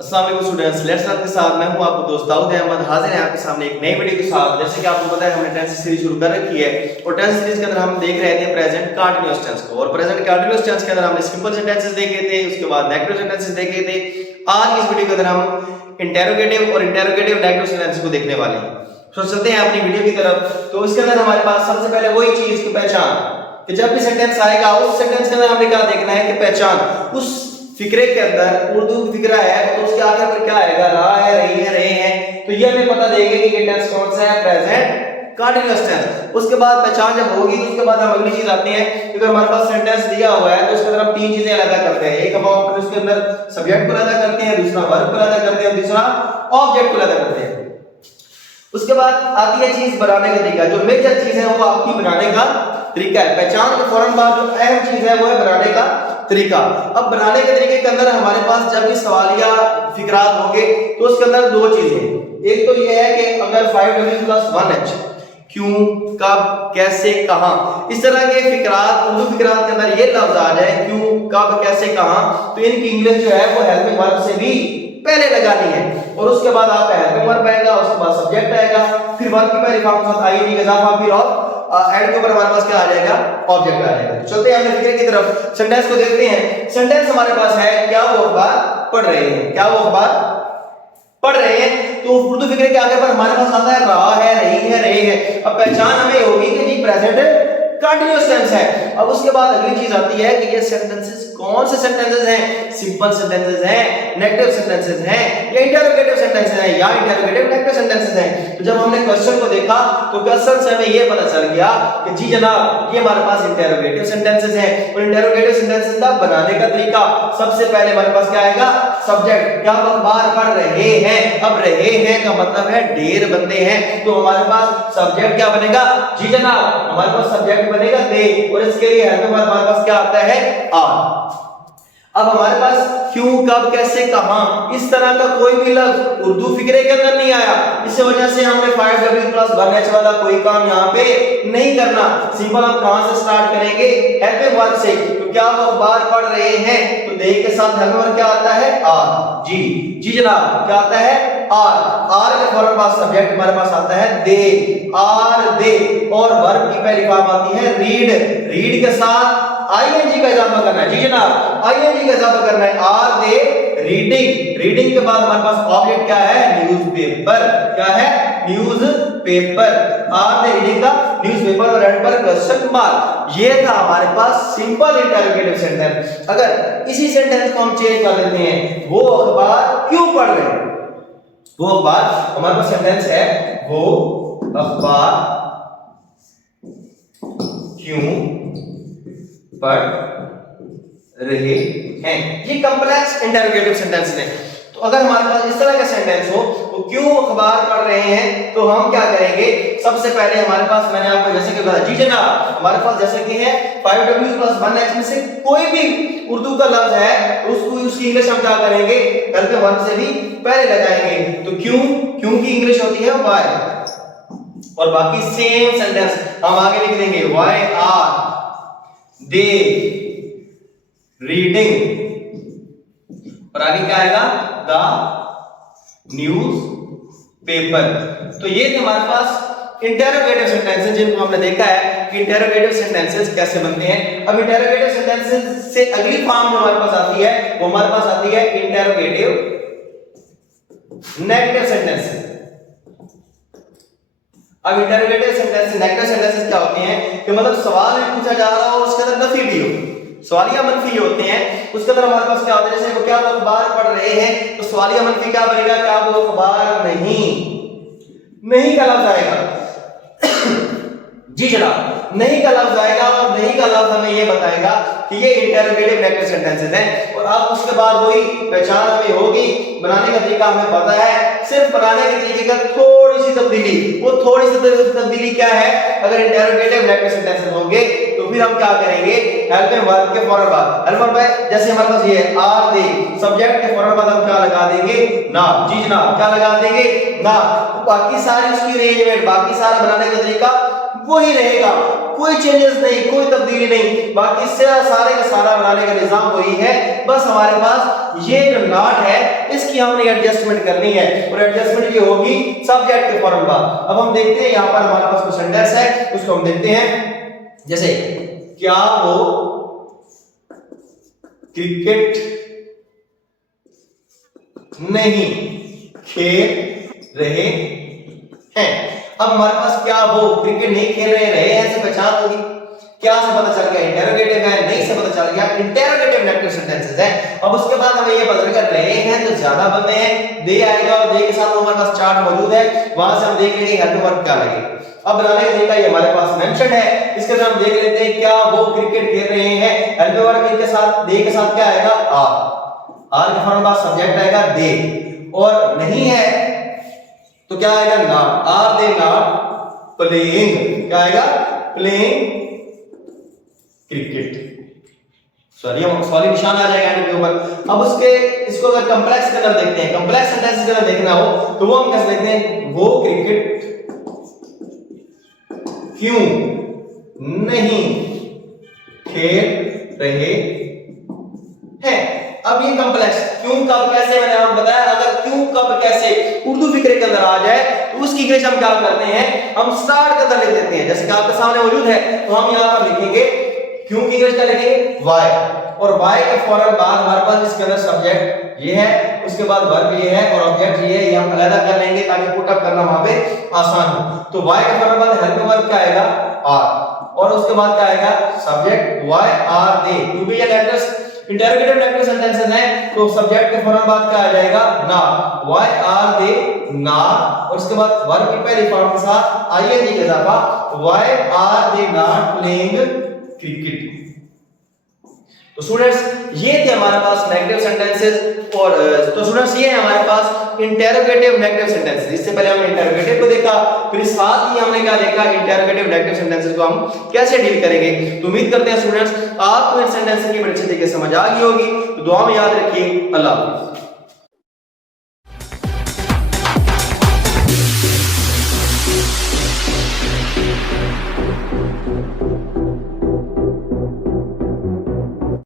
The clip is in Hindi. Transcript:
अस्सलाम वालेकुम स्टूडेंट्स, लेट्स लर्न के साथ मैं हूं आपका दोस्त दाऊद अहमद हाजिर है आपके सामने एक नई वीडियो के साथ। जैसे कि आपको पता है हमने टेंस सीरीज शुरू कर रखी है और टेंस सीरीज के अंदर हम देख रहे थे प्रेजेंट कंटीन्यूअस टेंस को। और प्रेजेंट कंटीन्यूअस टेंस के अंदर हमने सिंपल सेंटेंसेस देखे थे, उसके बाद नेगेटिव सेंटेंसेस देखे थे। आज की इस वीडियो के अंदर हम इंटरोगेटिव और इंटरोगेटिव नेगेटिव सेंटेंसेस को देखने वाले हैं। तो चलते हैं अपनी वीडियो की तरफ। तो इसके अंदर हमारे पास सबसे पहले वही चीज की पहचान कि जब भी सेंटेंस आएगा उस सेंटेंस के अंदर हमने क्या देखना है कि पहचान उस फिक्रे के अंदर उर्दू फिक्रा है तो उसके आगे पर क्या आएगा, रहा है, रही है, रहे हैं। तो ये हमें पता देगा कि ये टेंस कौन सा है, प्रेजेंट कंटीन्यूअस टेंस। उसके बाद पहचान जब होगी तो उसके बाद हम अगली चीज आते हैं कि अगर हमारे पास सेंटेंस दिया हुआ है तो उसके अंदर हम तीन चीजें अलग करते हैं। एक हम उसके अंदर सब्जेक्ट को अलग करते हैं, दूसरा वर्ब को अलग करते हैं, तीसरा ऑब्जेक्ट को अलग करते हैं। उसके बाद आती है चीज बनाने का तरीका। जो मेजर चीज है वो आपकी बनाने का तरीका है। पहचान के फौरन बाद जो अहम चीज है वो है बनाने का तरीका। अब बनाने के तरीके के अंदर हमारे पास जब भी सवालिया फिक्रात होंगे तो उसके अंदर दो चीजें। एक तो ये है कि अगर 5w + 1h क्यों, कब, कैसे, कहां, इस तरह के फिक्रात उर्दू फिक्रात के अंदर ये लफ्ज आ जाए क्यों, कब, कैसे, कहां, तो इनकी इंग्लिश जो है वो हेल्पिंग वर्ब से भी पहले लगानी है। और उसके बाद आपका हेल्पिंग वर्ब आएगा, उसके बाद सब्जेक्ट आएगा, फिर वर्ब की पहली फॉर्म के साथ आईएनजी का इजाफा, फिर और एंड के ऊपर हमारे पास क्या आ जाएगा, ऑब्जेक्ट आ जाएगा। चलते हैं अपने फिक्रे की तरफ, सेंटेंस को देखते हैं। सेंटेंस हमारे पास है क्या वो अखबार पढ़ रहे हैं, क्या वो अखबार पढ़ रहे हैं। तो उर्दू फिक्रे के आगे पर हमारे पास आता है रहा है, रही है, रहे हैं। अब पहचान हमें होगी कि जी प्रेजेंट कंटीन्यूअस टेंस है। अब उसके बाद अगली चीज आती है कि ये सेंटेंसेस कौन से सेंटेंसेस हैं, सिंपल सेंटेंसेस हैं, नेगेटिव सेंटेंसेस हैं या इंटरोगेटिव सेंटेंसेस हैं या इंटरोगेटिव नेगेटिव सेंटेंसेस हैं। तो जब हमने क्वेश्चन को देखा तो क्वेश्चन से हमें ये पता चल गया कि जी जनाब ये हमारे पास इंटरोगेटिव सेंटेंसेस हैं। और इंटरोगेटिव सेंटेंसेस का बनाने का तरीका, सबसे पहले हमारे पास क्या आएगा, सब्जेक्ट। क्या हम अखबार पढ़ रहे हैं, अब रहे हैं का मतलब है ढेर बंदे हैं, तो हमारे पास सब्जेक्ट क्या बनेगा, जी जनाब हमारे पास सब्जेक्ट बनेगा दे। और इसके लिए हेल्पिंग वर्ब हमारे पास क्या आता है, आर। अब हमारे पास क्यों, कब, कैसे, कहां, इस तरह का कोई भी लफ्ज उर्दू फिक्रे के अंदर नहीं आया। इस वजह से हमने 5w + 1h वाला कोई काम यहां पे नहीं करना। सिंपल हम कहां से स्टार्ट करेंगे, हेल्पिंग वर्ब से। तो क्या वो अखबार पढ़ रहे हैं, तो दे के साथ हेल्पिंग वर्ब क्या आता है, आर। जी जी जनाब क्या आता है, आर। आर के फौरन बाद सब्जेक्ट हमारे पास आता है दे, आर दे। और वर्ब की पहली फॉर्म आती है रीड। रीड के साथ आईएनजी का इजाफा करना है, जी जनाब आईएनजी का इजाफा करना है, आर दे रीडिंग। रीडिंग के बाद हमारे पास ऑब्जेक्ट क्या है, न्यूज़पेपर। क्या है, न्यूज़पेपर। आर दे रीडिंग का न्यूज़पेपर और एंड पर क्वेश्चन मार्क। ये था हमारे पास सिंपल इंटरोगेटिव सेंटेंस। अगर इसी सेंटेंस को हम चेंज कर देते हैं, वो अखबार क्यों पढ़ रहे हैं, वो अखबार हमारे पास सेंटेंस है, वो अखबार क्यों पढ़ रहे हैं। ये कॉम्प्लेक्स इंटरोगेटिव सेंटेंस है। तो अगर हमारे पास इस तरह का सेंटेंस हो तो क्यों अखबार पढ़ रहे हैं, तो हम क्या करेंगे, सबसे पहले हमारे पास मैंने आपको जैसे कि बताया, जी जनाब हमारे पास जैसे कि है 5w + 1h में से कोई भी उर्दू का लफ्ज है उसको उसकी इंग्लिश हम क्या करेंगे, हेल्पिंग वर्ब से भी पहले लगाएंगे। तो क्यों की इंग्लिश होती है व्हाई, और बाकी सेम सेंटेंस हम आगे लिख देंगे, व्हाई आर दे रीडिंग, और आगे क्या आएगा, द न्यूज़ पेपर। तो ये थे हमारे पास इंटरोगेटिव सेंटेंसेस जिनको हमने देखा है कि इंटरोगेटिव सेंटेंसेस कैसे बनते हैं। अब इंटरोगेटिव सेंटेंसेस से अगली फॉर्म जो हमारे पास आती है वो हमारे पास आती है इंटरोगेटिव नेगेटिव सेंटेंसेस। अब इंटरोगेटिव सेंटेंसेस, नेगेटिव सेंटेंसेस क्या होते हैं कि मतलब सवाल में पूछा जा रहा हो उसके अंदर नफी भी हो, सवालिया मनफी होते हैं। उसके अंदर हमारे पास क्या होता है, जैसे वो क्या वो अखबार पढ़ रहे हैं, तो सवालिया मनफी क्या बनेगा, क्या वो अखबार नहीं का लफ्ज आएगा। जी जनाब नहीं का लफ्ज आएगा, और नहीं का लफ्ज हमें ये बताएगा कि ये इंटरोगेटिव नेगेटिव सेंटेंसेस हैं। और अब उसके बाद वही पहचान हमें होगी, बनाने का तरीका हमें पता है, सिर्फ बनाने के तरीके का थोड़ी सी तब्दीली। वो थोड़ी सी तब्दीली क्या है, अगर इंटरोगेटिव नेगेटिव सेंटेंसेस होंगे तो फिर हम क्या करेंगे, हेल्पिंग वर्ब के फौरन बाद हेल्पिंग वर्ब जैसे हमारे पास ये आर दे, सब्जेक्ट के फौरन बाद हम क्या लगा देंगे, ना। जी जनाब क्या लगा देंगे, ना। तो बाकी सारी उसकी अरेंजमेंट, बाकी सारा बनाने का तरीका वही रहेगा, कोई चेंजेस नहीं, कोई तब्दीली नहीं, बाकी सारे का सारा बनाने का निजाम वही है। बस हमारे पास ये जो नॉट है इसकी हमने एडजस्टमेंट करनी है और एडजस्टमेंट ये होगी सब्जेक्ट के फौरन बाद। अब हम देखते हैं यहाँ पर हमारे पास कुछ सेंटेंस है, उसको हम देखते हैं। जैसे क्या वो क्रिकेट नहीं खेल रहे हैं। अब हमारे पास क्या वो क्रिकेट नहीं खेल रहे हैं से पहचान होगी। क्या से पता चल गया? इंटेरोगेटिव है, नहीं से पता चल गया इंटेरोगेटिव नेगेटिव सेंटेंसेस है। अब उसके बाद हमें ये पता कर रहे हैं तो ज्यादा बंदे हैं, दे आएगा और दे के साथ हमारे पास चार्ट मौजूद है, वहां से हम देख लेंगे हेल्प वर्ब क्या लगेगा। अब बनाने का तरीका ये हमारे पास मेंशन है, इसके अंदर हम देख लेते हैं क्या वो क्रिकेट खेल रहे हैं। हेल्प वर्ब के साथ दे के साथ क्या आएगा? आर के फॉर्म बाद सब्जेक्ट आएगा दे, और नहीं है तो क्या आएगा? Not. Are they not playing, क्या आएगा? Playing cricket. सॉरी निशान आ जाएगा एंड के ऊपर। अब उसके इसको अगर कॉम्प्लेक्स के अंदर देखते हैं, कॉम्प्लेक्स सेंटेंस के अंदर देखना हो तो वो हम कैसे देखते हैं? वो क्रिकेट क्यों नहीं खेल रहे हैं। अब ये कॉम्प्लेक्स क्यों कब कैसे मैंने आपको बताया, अगर क्यों कब कैसे उर्दू फिक्रे के अंदर आ जाए तो उसकी इंग्लिश हम क्या करते हैं? हम स्टार्ट के अंदर लिख देते हैं। जैसे कि आपके सामने मौजूद है तो हम यहां पर लिखेंगे क्यों की इंग्लिश क्या लिखेंगे? वाई, और वाई के फौरन बाद हमारे पास इसके अंदर सब्जेक्ट ये है, उसके बाद वर्ब ये है और ऑब्जेक्ट ये है, ये हम अलग कर लेंगे ताकि पुट अप करना वहां पे आसान हो। तो वाई के फौरन बाद हेल्प वर्ब क्या आएगा? आर, और उसके बाद क्या आएगा? Subject why are they. क्योंकि ये लेटर्स इंटरोगेटिव नेगेटिव सेंटेंसेस हैं तो सब्जेक्ट के फौरन बाद क्या आ जाएगा? Not. Why are they not, और उसके बाद वर्ब की पहली फॉर्म के साथ आईएनजी का इजाफा, why are they not playing cricket. तो स्टूडेंट्स ये थे हमारे पास नेगेटिव सेंटेंसेस, और तो स्टूडेंट्स ये है हमारे पास इंटरोगेटिव नेगेटिव सेंटेंसेस। इससे पहले हमने इंटरोगेटिव को देखा, फिर साथ ही हमने क्या देखा? इंटरोगेटिव नेगेटिव सेंटेंसेस को हम कैसे डील करेंगे। तो उम्मीद करते हैं स्टूडेंट्स आपको इन सेंटेंसेस की बड़ी अच्छी तरीके से समझ आ गई होगी। तो दुआ में याद रखिए। अल्लाह हाफिज़।